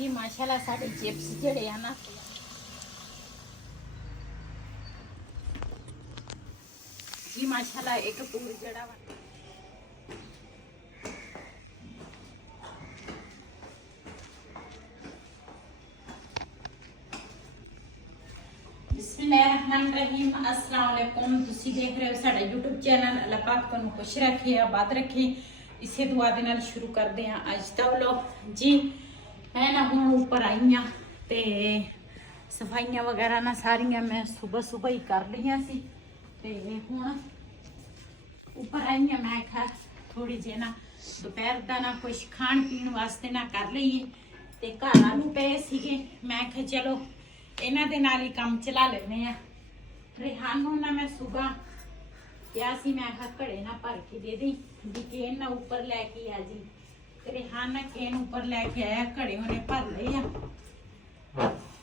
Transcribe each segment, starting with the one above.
जी माशाल्लाह साढ़े चिप्स जड़े हैं ना जी माशाल्लाह एक पूरी जड़ा वा बिस्मिल्लाहिर्रहमानिर्रहीम अस्सलाम वालेकुम। तुसी देख रहे हो साडा यूट्यूब चैनल। अल्लाह पाक तुहानू खुश रखे आबाद रखे इसे दुआ दे नाल शुरू करते हैं अज दा व्लॉग। जी मैं ना हुण ऊपर आई हाँ ते सफाइयां वगैरह ना सारियां मैं सुबह सुबह ही कर लियां सी ते हुण ऊपर आई हाँ। मैं आखा थोड़ी जी ना दोपहर का ना कुछ खाण पीण वास्ते ना कर लीए ते घर आलू पे सीगे। मैं आखा चलो इन्हां दे नाल ही काम चला लेने आ। रेहान नूं ना मैं सुबह क्या सी मैं आखा घड़े ना भर के दे दी भी केन ना ऊपर लैके आ जी ते रेहान ना केन ऊपर लैके आया घड़े उन्हें भर लए आ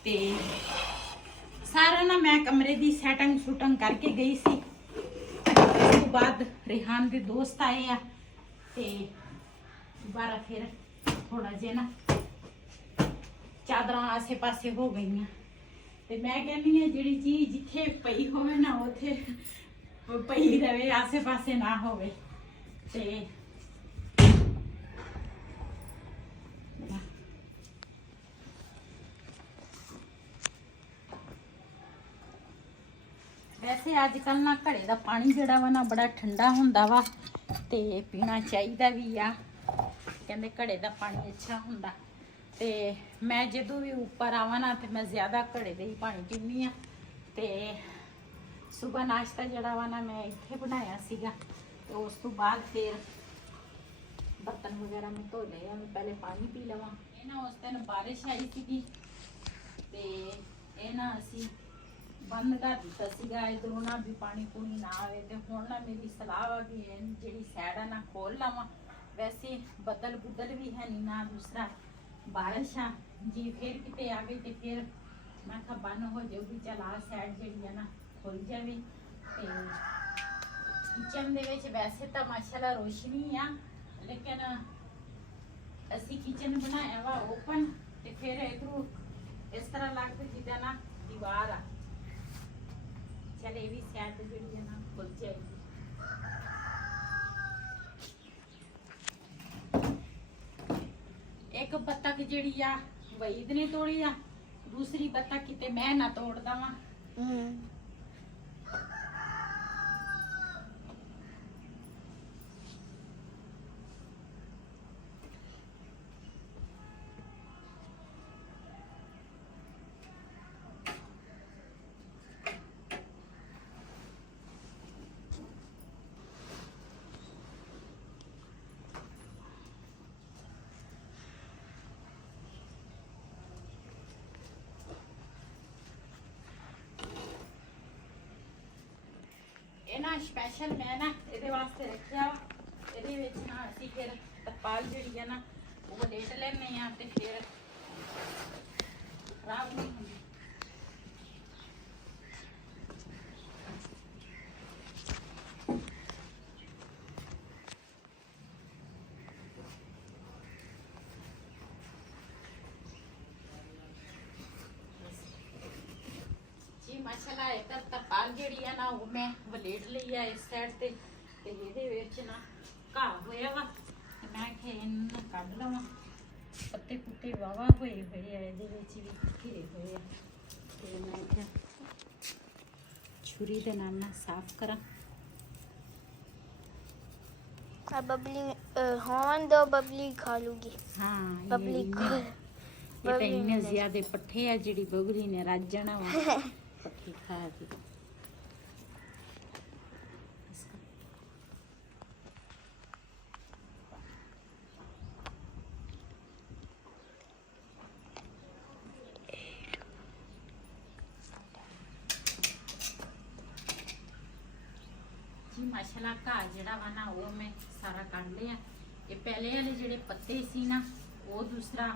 ते सारा ना मैं कमरे दी सैटिंग शूटिंग करके गई सी। उस तो बाद रेहान के दोस्त आए आ ते दोबारा फिर थोड़ा जे ना चादर आसे पासे हो गई ते मैं कहनी है जिहड़ी चीज जिथे पई होवे ना उथे पई रहे आसे पासे ना होवे ते वैसे अजकल ना घड़े का पानी जिहड़ा वा ना बड़ा ठंडा हुंदा वा ते पीना चाहिदा भी आ। कहंदे घड़े का पानी अच्छा हुंदा ते मैं जदों भी ऊपर आवां ना ते मैं ज़्यादा घड़े का ही पानी पीनी आ। ते सुबह नाश्ता जिहड़ा वा ना मैं इत्थे बनाया सीगा ते उस तो बाद फिर बर्तन वगैरह मैं धो लए। मैं पहले पानी पी लवां। ये ना उस दिन बारिश आई सीगी ते ये ना असीं बंद कर दिता सीगा इधरों ना भी पानी पूनी ना आवे ते हुण ना मेरी सलाह वा भी जिहड़ी साइड है ना खोल लवां। वैसे बदल बुदल भी है नहीं ना दूसरा बारिश आ जी फिर किते आ गई तो फिर मैं कहा बंद हो जाऊगी। चल आ साइड जी है ना खुल जाए। तो किचन दे विच वैसे तो माशाल्लाह रोशनी आ लेकिन असी किचन बनाया वा ओपन तो फिर इधरों इस तरह लगता जिदा ना दीवार आ। चल ये भी साइड जी है ना खुल जाएगी। एक बत्तख जिहड़ी आ वहीद ने तोड़ी आ दूसरी बत्तख किते मैं ना तोड़ दवां। ना स्पैशल मैं ना ये वास्ते रखा ये ना असी फिर तरपाल जी है ना वो लेट लेने तो फिर खराब नहीं होंगी। माशाल्लाह इधर तरपाल जी है ना वो मैं वलेट ली है इस साइड से ये ना घा होया वा मैं कढ़ लवां। पत्ते पुत्ते वावा होए हुए भी घिरे हुए तो मैं क्या छुरी दे नाल ना साफ करा। बबली हॉन दो बबली खा लूगी। हाँ बबली ये तो इन्ने ज्यादा पट्ठे है जिहड़ी बबली ने रज जाना वा पट्ठे खा के। जी माशाल्लाह घा जिहड़ा वा ना वो मैं सारा कढ़ लिया। ये पहले वाले जिहड़े पत्ते सी ना वो दूसरा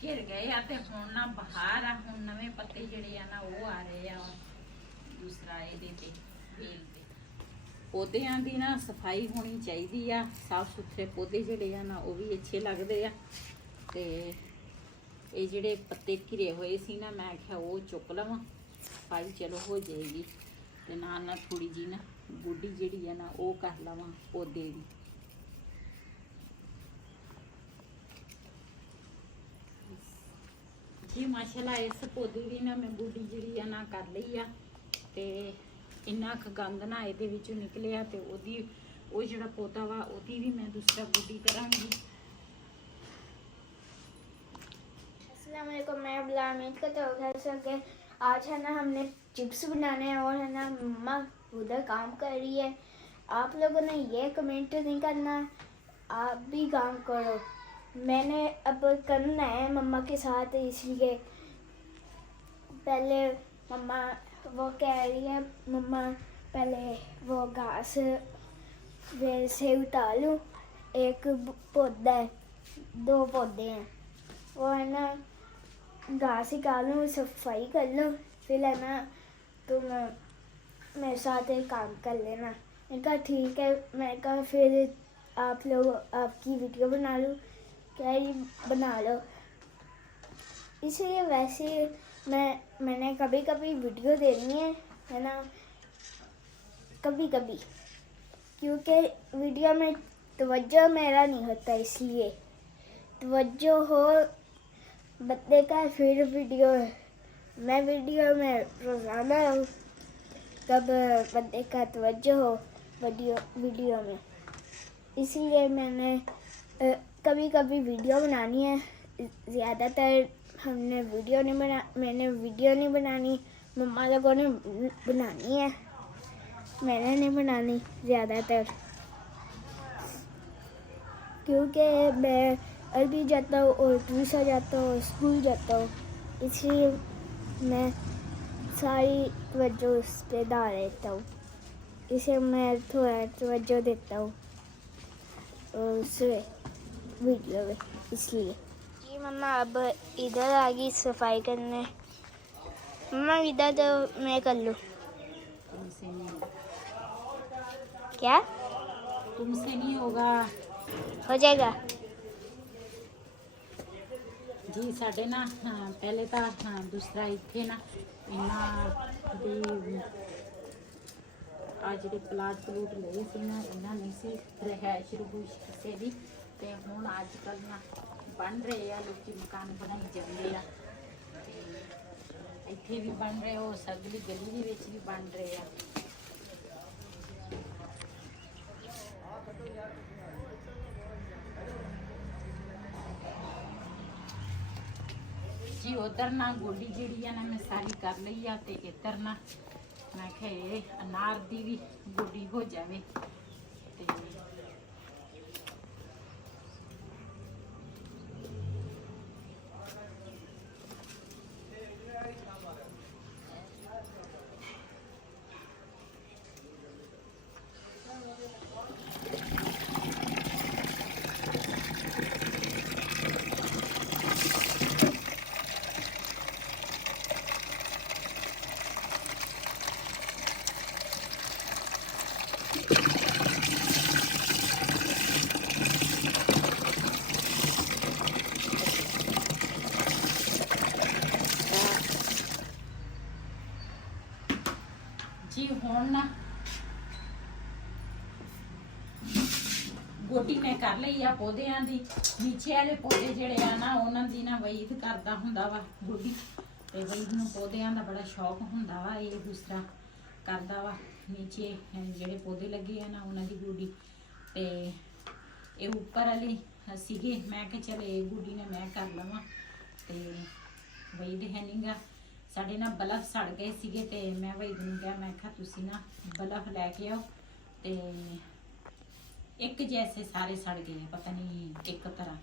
घिर गए आ ते हुण ना बहार आ हुण नवे पत्ते जिहड़े आ ना वो आ रहे आ दूसरा इहदे ते बेल ते। पौधिਆਂ ਦੀ ना सफाई होनी चाहिए आ साफ सुथरे पौधे जिहड़े आ ना वो भी अच्छे लगदे आ ਤੇ ਇਹ ਜਿਹੜੇ ਪੱਤੇ ਘਿਰੇ ਹੋਏ ਸੀ ਨਾ, ਮੈਂ ਕਿਹਾ ਉਹ ਚੁੱਕ ਲਵਾਂ, ਭਾਈ ਚਲੋ ਹੋ ਜਾਏਗੀ। ਤੇ ਨਾਲ ਥੋੜੀ ਜੀ ਨਾ ਗੋਡੀ ਜਿਹੜੀ ਹੈ ਨਾ ਉਹ ਕਰ ਲਵਾਂ ਪੌਦੇ ਦੀ। ਜੀ ਮਾਸ਼ਾਅੱਲਾ ਇਸ ਪੌਦੇ ਦੀ ਨਾ ਮੈਂ ਗੋਡੀ ਜਿਹੜੀ ਆ ਨਾ ਕਰ ਲਈ ਆ। ਤੇ ਇੰਨਾ ਕੁ ਗੰਦ ਨਾ ਇਹਦੇ ਵਿੱਚੋਂ ਨਿਕਲਿਆ, ਤੇ ਉਹਦੀ ਉਹ ਜਿਹੜਾ ਪੌਦਾ ਵਾ ਉਹਦੀ ਵੀ मैं दूसरा गोडी करांगी। अस्सलाम वालेकुम, मैं बुलामीद का तो घर से आज है ना हमने चिप्स बनाने हैं और है ना मम्मा उधर काम कर रही है। आप लोगों ने ये कमेंट नहीं करना, आप भी काम करो। मैंने अब करना है मम्मा के साथ, इसलिए पहले मम्मा वो कह रही है मम्मा पहले वो घास वैसे उतार लूँ। एक पौधा है, 2 पौधे हैं, वो है ना घास निकाल लूँ, सफाई कर लूँ, फिर है ना तुम मेरे साथ एक काम कर लेना। मैंने कहा ठीक है। मैंने कहा फिर आप लोग आपकी वीडियो बना लूँ, क्या ये बना लो। इसलिए वैसे मैंने कभी कभी वीडियो देनी है ना, कभी कभी, क्योंकि वीडियो में तवज्जो मेरा नहीं होता, इसलिए तवज्जो हो बंदे का फिर वीडियो। मैं वीडियो में रोज़ाना हूँ, तब बंदे का तवज्जो हो वीडियो में। इसलिए मैंने कभी कभी वीडियो बनानी है। ज़्यादातर मैंने वीडियो नहीं बनानी, मम्मा लोगों ने बनानी है, मैंने नहीं बनानी ज़्यादातर, क्योंकि मैं अरबी जाता हूँ और ट्यूशन जाता हूँ, स्कूल जाता हूँ, इसलिए मैं सारी तवज्जो उस पर डाल देता हूँ। इसे मैं थोड़ा तवज्जो देता हूँ उस वीडियो में, इसलिए। जी मम्मा अब इधर आ गई सफाई करने। मम्मा इधर तो मैं कर लूँ। तुमसे नहीं होगा, क्या तुमसे नहीं होगा हो जाएगा? जी साढ़े ना पहले तो दूसरा इतने ना इन्ना भी आज जो प्लाट प्लूट ले ना इन्ना नहीं सी रहायश रबूश किसी भी। तो हुण अजकल ना बन रहे हैं, लोग मकान बनाई जाते हैं, इत्थे भी बन रहे हो, सगली गली के भी बन रहे हैं। जी उधर ना गोडी जी ना मैं सारी कर ली है, तो इधर ना मैं क्या अनार की भी गोडी हो जाए। तो जी हुण ना गोटी मैं कर ली आ पौधियां दी। नीचे वाले पौधे जिहड़े आ ना उन्हां दी ना वईद करदा हुंदा वा गोडी, ते वईद नूं पौधियां दा बड़ा शौक हुंदा वा, ये दूसरा करदा वा। नीचे जिहड़े पौधे लगे आ ना उन्हां दी गोडी, ते ये उपर वाले सीगे, मैं कि चल ये गोडी ने मैं कर लवां। ते वईद है नहीं गा, साढ़े ना बल्ब सड़ गए सीगे, ते मैं वईद नूं कहा मैं कहा तुसी ना बल्ब लैके आओ। ते एक जैसे सारे सड़ गए, पता नहीं एक तरह।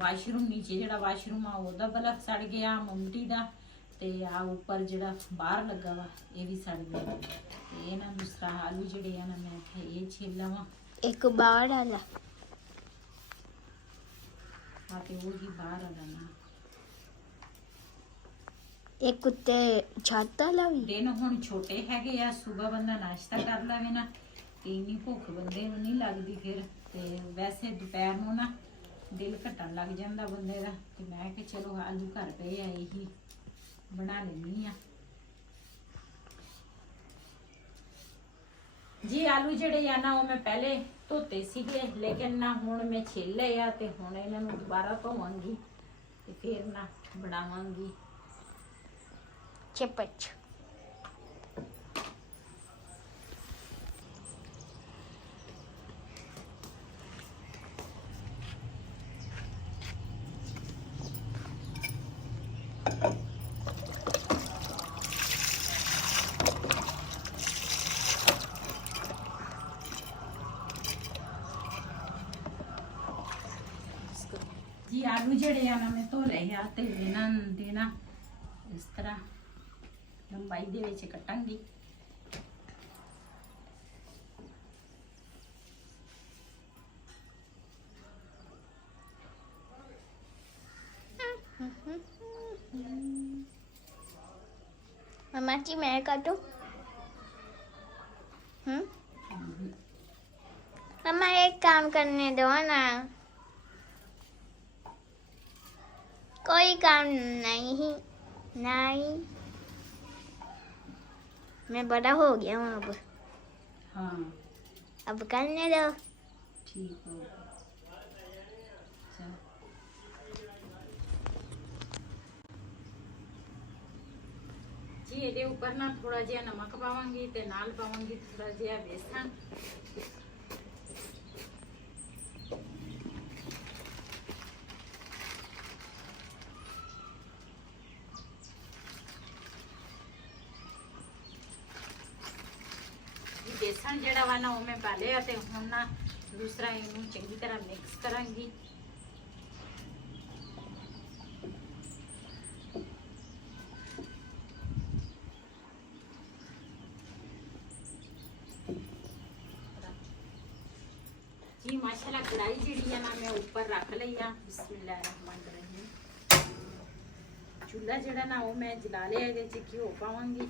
वाशरूम नीचे जिहड़ा वाशरूम आ ओहदा बल्ब सड़ गया ममटी दा, ते आ उपर जिहड़ा बाहर लगा वा ये भी सड़ गया। ते ये ना दूसरा आलू जिहड़े आ ना मैं आखे ये छील लवां। एक बाहर वाला ते वही बाहर वाला ना एक कुत्ते छत वाला भी। दिन हुण छोटे हैगे आ, सुबह बंदा नाश्ता कर लवे ना, ते इन्नी भुख बंदे नूं नहीं लगदी। फिर ते वैसे दोपहर नूं ना ਦਿਲ ਘਟਣ ਲੱਗ ਜਾਂਦਾ ਬੰਦੇ ਦਾ। ਤੇ ਮੈਂ ਕਿ ਚਲੋ ਆਲੂ ਘਰ ਪਏ ਆ ਇਹੀ ਬਣਾ ਲੈਣੀ ਆ ਜੀ। ਆਲੂ ਜਿਹੜੇ ਆ ਨਾ ਉਹ ਮੈਂ ਪਹਿਲੇ ਧੋਤੇ ਸੀਗੇ, ਲੇਕਿਨ ਨਾ ਹੁਣ ਮੈਂ ਛਿੱਲੇ ਆ ਤੇ ਹੁਣ ਇਹਨਾਂ ਨੂੰ ਦੁਬਾਰਾ ਧੋਵਾਂਗੀ ਤੇ ਫਿਰ ਨਾ ਬਣਾਵਾਂਗੀ ਚਪਚ। ਜੀ ਆਲੂ ਜਿਹੜੇ ਆ ਨਾ ਮੈਂ ਧੋ ਲਏ ਆ ਤੇ ਇਹਨਾਂ ਦੇ ਨਾ ਇਸ ਤਰ੍ਹਾਂ ਲੰਬਾਈ ਦੇ ਵਿੱਚ ਕੱਟਾਂਗੀ। मम्मा जी मैं काटूं? मम्मा एक काम करने दो ना। कोई काम नहीं नहीं, मैं बड़ा हो गया हूँ अब। हाँ अब करने दो। ठीक हो चलो। जी ਇਹਦੇ ਉੱਪਰ ਨਾ ਥੋੜਾ ਜਿਹਾ ਨਮਕ ਪਾਵਾਂਗੀ ਤੇ ਨਾਲ ਪਾਵਾਂਗੀ ਥੋੜਾ ਜਿਹਾ ਬੇਸਣ। बेसन जड़ा वा ना वो मैं पा लिया ते हुण ना दूसरा इनू चंगी तरह मिक्स करांगी। जी माशाल्लाह कढ़ाई जिहड़ी है ना मैं ऊपर रख लई आ। बिस्मिल्लाहिर्रहमानिर्रहीम। चूल्हा जड़ा ना वो मैं जला लिया, इहदे च घिओ पावांगी।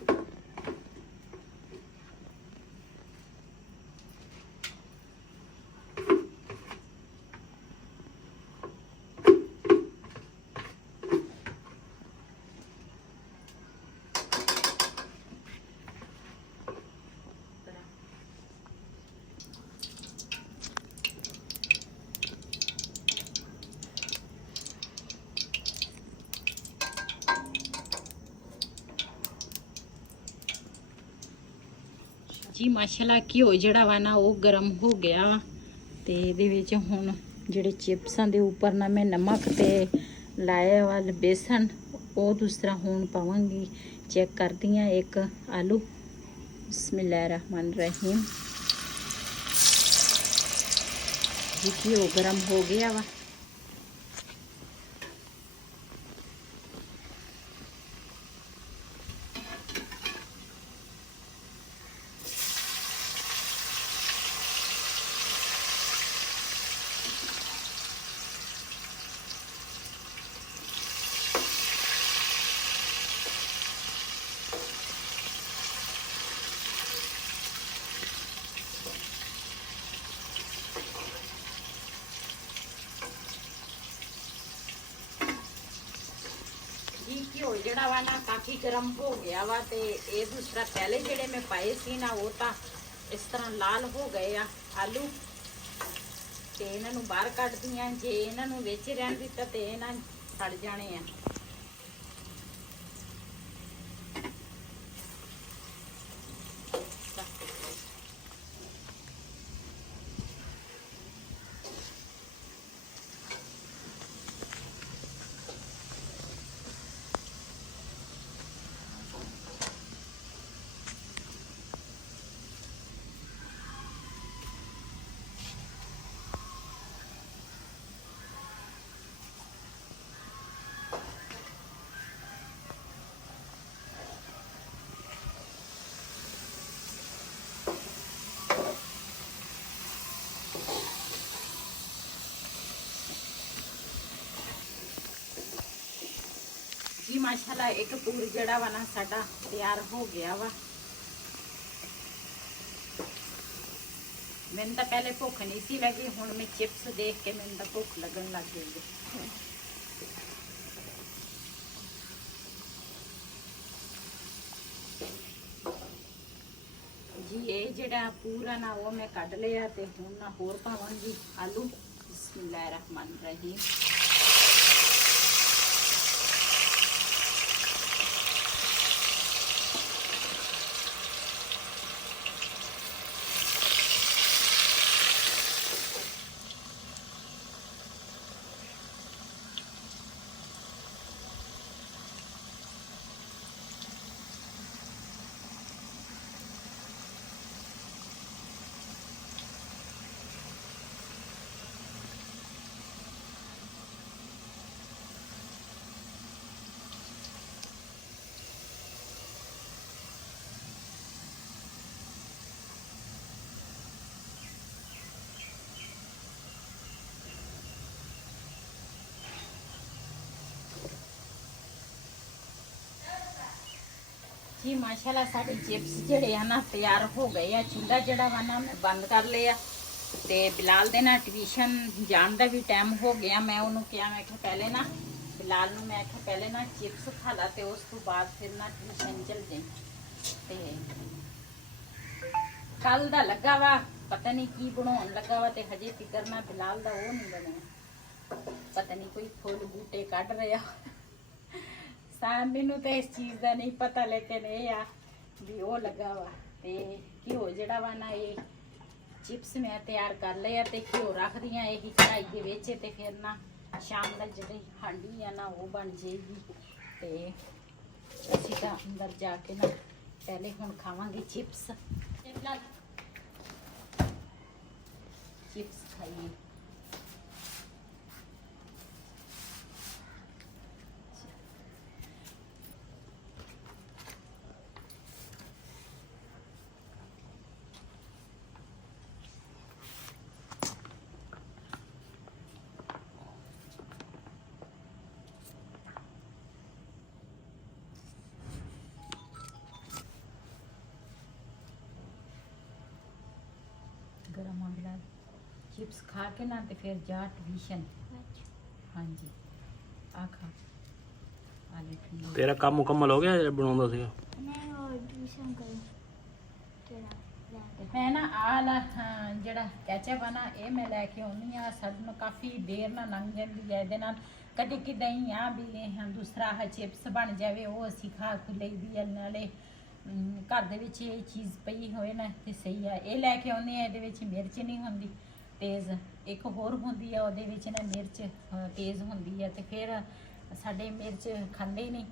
जी माशाल्लाह घिओ ਜਿਹੜਾ ਵਾ ਨਾ ਉਹ ਗਰਮ ਹੋ ਗਿਆ ਵਾ ਤੇ ਇਹਦੇ ਵਿੱਚ ਹੁਣ ਜਿਹੜੇ ਚਿਪਸਾਂ ਦੇ ਉੱਪਰ ਨਾ ਮੈਂ ਨਮਕ ਤੇ ਲਾਇਆ ਵਾ ਬੇਸਣ ਉਹ ਦੂਸਰਾ ਹੁਣ ਪਾਵਾਂਗੀ। ਚੈੱਕ ਕਰਦੀ ਆ ਇੱਕ ਆਲੂ। ਬਿਸਮਿल्लाहिर्रहमानिर्रहीम। ਜੀ ਘਿਓ ਗਰਮ ਹੋ ਗਿਆ ਵਾ। घिओ ਜਿਹੜਾ ਵਾ ਨਾ ਕਾਫੀ ਗਰਮ ਹੋ ਗਿਆ ਵਾ ਤੇ ਇਹ ਦੂਸਰਾ ਪਹਿਲੇ ਜਿਹੜੇ ਮੈਂ ਪਾਏ ਸੀ ਨਾ ਉਹ ਤਾਂ ਇਸ ਤਰ੍ਹਾਂ ਲਾਲ ਹੋ ਗਏ ਆ ਆਲੂ ਤੇ ਇਹਨਾਂ ਨੂੰ ਬਾਹਰ ਕੱਢਦੀ ਆ। ਜੇ ਇਹਨਾਂ ਨੂੰ ਵਿੱਚ ਰਹਿਣ ਦਿੱਤਾ ਤੇ ਇਹਨਾਂ ਸੜ ਜਾਣੇ ਆ। जी माशाल्लाह एक पूर जड़ा वा ना साडा तैयार हो गया वा। ਮੈਨੂੰ ਤਾਂ ਪਹਿਲੇ ਭੁੱਖ ਨਹੀਂ ਸੀ ਲੱਗੀ, ਹੁਣ ਮੈਂ ਚਿਪਸ ਦੇਖ ਕੇ ਮੈਨੂੰ ਤਾਂ ਭੁੱਖ ਲੱਗਣ ਲੱਗ ਗਈ। ਜੀ ਇਹ ਜਿਹੜਾ ਪੂਰਾ ਨਾ ਉਹ ਮੈਂ ਕੱਢ ਲਿਆ ਤੇ ਹੁਣ ਨਾ ਹੋਰ ਪਾਵਾਂਗੀ ਆਲੂ। ਬਿਸਮਿਲ੍ਲਾਹਿਰ ਰਹਿਮਾਨਿਰ ਰਹੀਮ। जी माशाल्लाह साढ़े चिप्स ਜਿਹੜੇ ਆ ਨਾ ਤਿਆਰ ਹੋ ਗਏ ਆ। ਚੁੱਲ੍ਹਾ ਜਿਹੜਾ ਵਾ ਨਾ ਮੈਂ ਬੰਦ ਕਰ ਲਿਆ ਤੇ ਬਿਲਾਲ ਦੇ ਨਾ ਟਿਊਸ਼ਨ ਜਾਣ ਦਾ ਵੀ ਟਾਈਮ ਹੋ ਗਿਆ। ਮੈਂ ਉਹਨੂੰ ਕਿਹਾ, ਮੈਂ ਕਿਹਾ ਪਹਿਲੇ ਨਾ ਬਿਲਾਲ ਨੂੰ ਮੈਂ ਕਿਹਾ ਪਹਿਲੇ ਨਾ ਚਿਪਸ ਖਾ ਲਾ ਤੇ ਉਸ ਤੋਂ ਬਾਅਦ ਫਿਰ ਨਾ ਟਿਊਸ਼ਨ ਚਲ ਜਾਈਂ। ਤੇ ਕੱਲ ਦਾ ਲੱਗਾ ਵਾ, ਪਤਾ ਨਹੀਂ ਕੀ ਬਣਾਉਣ ਲੱਗਾ ਵਾ ਤੇ ਹਜੇ ਫਿਕਰ ਨਾ ਬਿਲਾਲ ਦਾ ਉਹ ਨਹੀਂ ਬਣਿਆ। ਪਤਾ ਨਹੀਂ ਕੋਈ ਫੁੱਲ ਬੂਟੇ ਕੱਢ ਰਿਹਾ। ਮੈਨੂੰ ਤਾਂ ਇਸ ਚੀਜ਼ ਦਾ ਨਹੀਂ ਪਤਾ, ਲੇਕਿਨ ਇਹ ਆ ਵੀ ਉਹ ਲੱਗਾ ਵਾ। ਤੇ ਘਿਓ ਜਿਹੜਾ ਵਾ ਨਾ ਇਹ ਚਿਪਸ ਮੈਂ ਤਿਆਰ ਕਰ ਲਿਆ ਤੇ ਘਿਓ ਰੱਖਦੀਆਂ ਇਹ ਕੜਾਈ ਦੇ ਵਿੱਚ ਤੇ ਫਿਰ ਨਾ ਸ਼ਾਮ ਦਾ ਜਿਹੜੀ ਹਾਂਡੀ ਆ ਨਾ ਉਹ ਬਣ ਜਾਏਗੀ। ਤੇ ਅਸੀਂ ਤਾਂ ਅੰਦਰ ਜਾ ਕੇ ਨਾ ਪਹਿਲੇ ਹੁਣ ਖਾਵਾਂਗੇ ਚਿਪਸ। ਚਿਪਸ ਖਾਈਏ। गरम अगला चिप्स खा के ना तो फिर जा ट्यूशन। हाँ जी आ खा तेरा काम मुकम्मल हो गया बनाਉਂਦਾ ਸੀਗਾ? मैं और ट्यूशन करूं मैं ना आला ਜਿਹੜਾ ਕੈਚਅਪ ਆ ਨਾ ਇਹ ਮੈਂ ਲੈ ਕੇ ਆਉਣੀ ਆ। ਸਾਨੂੰ ਕਾਫੀ ਦੇਰ ਨਾਲ ਲੰਘ ਜਾਂਦੀ ਹੈ ਇਹਦੇ ਨਾਲ। ਕਦੇ ਕਿਦਾਂ ਹੀ ਆ ਵੀ ਦੂਸਰਾ ਚਿਪਸ ਬਣ ਜਾਵੇ ਉਹ ਅਸੀਂ ਖਾ ਖੁ ਲਈਦੀ ਆ। ਨਾਲੇ ਘਰ ਦੇ ਵਿੱਚ ਇਹ ਚੀਜ਼ ਪਈ ਹੋਏ ਨਾ ਤੇ ਸਹੀ ਆ। ਇਹ ਲੈ ਕੇ ਆਉਂਦੇ ਆ, ਇਹਦੇ ਵਿੱਚ ਮਿਰਚ ਨਹੀਂ ਹੁੰਦੀ ਤੇਜ਼। ਇੱਕ ਹੋਰ ਹੁੰਦੀ ਆ ਉਹਦੇ ਵਿੱਚ ਨਾ ਮਿਰਚ ਤੇਜ਼ ਹੁੰਦੀ ਆ ਤੇ ਫਿਰ ਸਾਡੇ ਮਿਰਚ ਖਾਂਦੇ ਹੀ ਨਹੀਂ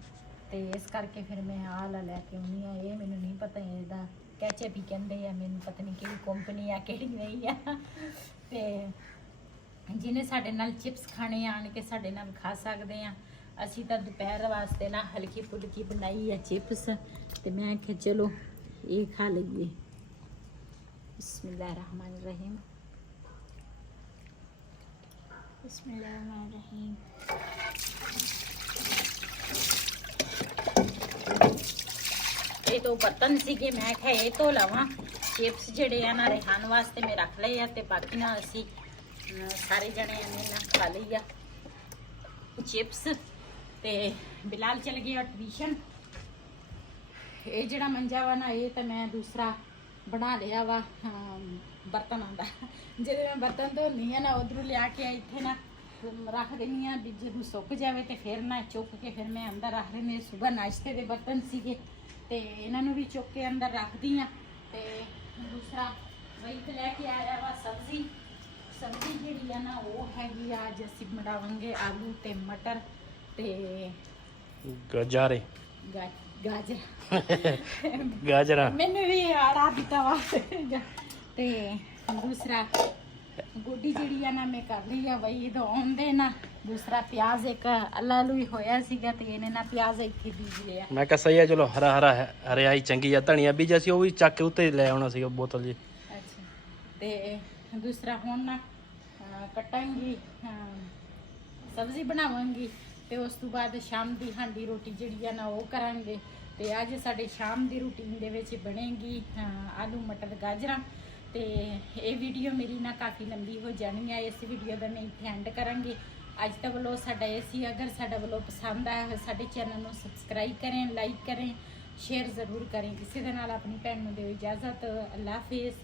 ਤੇ ਇਸ ਕਰਕੇ ਫਿਰ ਮੈਂ ਆਹ ਲੈ ਕੇ ਆਉਂਦੀ ਆ। ਇਹ ਮੈਨੂੰ ਨਹੀਂ ਪਤਾ ਇਹਦਾ ਕੈਚਅਪ ਹੀ ਕਹਿੰਦੇ ਆ, ਮੈਨੂੰ ਪਤਾ ਨਹੀਂ ਕਿਹੜੀ ਕੰਪਨੀ ਆ ਕਿਹੜੀ ਨਹੀਂ ਆ। ਤੇ ਜਿਹਨੇ ਸਾਡੇ ਨਾਲ ਚਿਪਸ ਖਾਣੇ ਆਣ ਕੇ ਸਾਡੇ ਨਾਲ ਖਾ ਸਕਦੇ ਆ। ਅਸੀਂ ਤਾਂ ਦੁਪਹਿਰ ਵਾਸਤੇ ਨਾ ਹਲਕੀ ਫੁਲਕੀ ਬਣਾਈ ਆ ਚਿਪਸ ਤੇ ਮੈਂ ਕਿਹਾ ਚਲੋ ਇਹ ਖਾ ਲਈਏ। ਬਿਸਮਿल्लाह रहमान रहीम। बिस्मिल्लाह रहमान रहीम। ਇਹ ਤੋਂ ਬਰਤਨ ਸੀਗੇ, ਮੈਂ ਕਿਹਾ ਇਹ ਤੋਂ ਲਵਾਂ। ਚਿਪਸ ਜਿਹੜੇ ਆ ਨਾ ਰਿਹਾਨ ਵਾਸਤੇ ਮੈਂ ਰੱਖ ਲਏ ਆ ਤੇ ਬਾਕੀ ਨਾ ਅਸੀਂ ਸਾਰੇ ਜਣਿਆਂ ਨੇ ਨਾ ਖਾ ਲਈ ਆ ਚਿਪਸ। ਤੇ ਬਿਲਾਲ ਚਲ ਗਿਆ ਟਿਊਸ਼ਨ। ਇਹ ਜਿਹੜਾ ਮੰਜਾ ਵਾ ਨਾ ਇਹ ਤਾਂ ਮੈਂ ਦੂਸਰਾ ਬਣਾ ਲਿਆ ਵਾ ਬਰਤਨਾਂ ਦਾ। ਜਿਹਦੇ ਮੈਂ ਬਰਤਨ ਧੋਨੀ ਆ ਨਾ ਉਧਰੋਂ ਲਿਆ ਕੇ ਇੱਥੇ ਨਾ ਰੱਖ ਦਿੰਦੀ ਆ ਵੀ ਜਦੋਂ ਸੁੱਕ ਜਾਵੇ ਤੇ ਫਿਰ ਨਾ ਚੁੱਕ ਕੇ ਫਿਰ ਮੈਂ ਅੰਦਰ ਰੱਖ ਲੈਂਦੀ। ਸਵੇਰ ਨਾਸ਼ਤੇ ਦੇ ਬਰਤਨ ਸੀਗੇ ਤੇ ਇਹਨਾਂ ਨੂੰ ਵੀ ਚੁੱਕ ਕੇ ਅੰਦਰ ਰੱਖਦੀ ਆ। ਤੇ ਦੂਸਰਾ ਵਹੀ ਤੇ ਲੈ ਕੇ ਆਇਆ ਵਾ ਸਬਜ਼ੀ। ਸਬਜ਼ੀ ਜਿਹੜੀ ਆ ਨਾ ਉਹ ਹੈਗੀ ਆ, ਅੱਜ ਅਸੀਂ ਬਣਾਵਾਂਗੇ ਆਲੂ ਤੇ ਮਟਰ ਤੇ ਗਾਜਰੇ ਗਾਜਰਾਂ ਮੈਨੂੰ ਵੀ ਆੜਾ ਦਿੱਤਾ ਵਾ। ਤੇ ਦੂਸਰਾ ਗੋਡੀ ਜਿਹੜੀ ਆ ਨਾ ਮੈਂ ਕਰ ਲਈ ਆ ਵਹੀ ਤੋਂ ਆਉਂਦੇ ਨਾ। ਦੂਸਰਾ ਪਿਆਜ਼ ਇੱਕ ਆਲੂ ਹੀ ਹੋਇਆ ਸੀਗਾ ਤੇ ਇਹਨੇ ਨਾ ਪਿਆਜ਼ ਇੱਥੇ ਬੀਜ ਲਿਆ। ਮੈਂ ਕਿਹਾ ਸਹੀ ਆ, ਚਲੋ ਹਰਾ ਹਰਾ ਹਰਿਆਈ ਚੰਗੀ ਆ। ਧਨੀਆ ਬੀਜਿਆ ਸੀ ਉਹ ਵੀ ਚੱਕ ਕੇ ਉੱਤੇ ਲੈ ਆਉਣਾ ਸੀਗਾ ਬੋਤਲ ਜੀ। ਅੱਛਾ ਤੇ ਦੂਸਰਾ ਹੁਣ ਨਾ ਕੱਟਾਂਗੀ ਸਬਜ਼ੀ ਬਣਾਵਾਂਗੀ ਤੇ ਉਸ ਤੋਂ ਬਾਅਦ ਸ਼ਾਮ ਦੀ ਹਾਂਡੀ ਰੋਟੀ ਜਿਹੜੀ ਆ ਨਾ ਉਹ ਕਰਾਂਗੇ। ਤੇ ਅੱਜ ਸਾਡੇ ਸ਼ਾਮ ਦੀ ਰੂਟੀਨ ਦੇ ਵਿੱਚ ਬਣੇਗੀ ਆਲੂ ਮਟਰ ਗਾਜਰਾਂ ਤੇ ਇਹ ਵੀਡੀਓ ਮੇਰੀ ਨਾ ਕਾਫੀ ਲੰਬੀ ਹੋ ਜਾਣੀ ਹੈ। ਇਸ ਵੀਡੀਓ ਦਾ ਮੈਂ ਇੱਥੇ ਐਂਡ ਕਰਾਂਗੀ। ਅੱਜ ਦਾ ਵਲੋਗ ਸਾਡਾ ਇਹ ਸੀ। ਅਗਰ ਸਾਡਾ ਵਲੋਗ ਪਸੰਦ ਆਇਆ ਹੋਵੇ ਸਾਡੇ ਚੈਨਲ ਨੂੰ ਸਬਸਕ੍ਰਾਈਬ ਕरें, ਲਾਈਕ करें, शेयर ज़रूर करें। किसी के नाल अपनी भैन नूं दिओ इजाज़त। अल्लाह हाफिज़।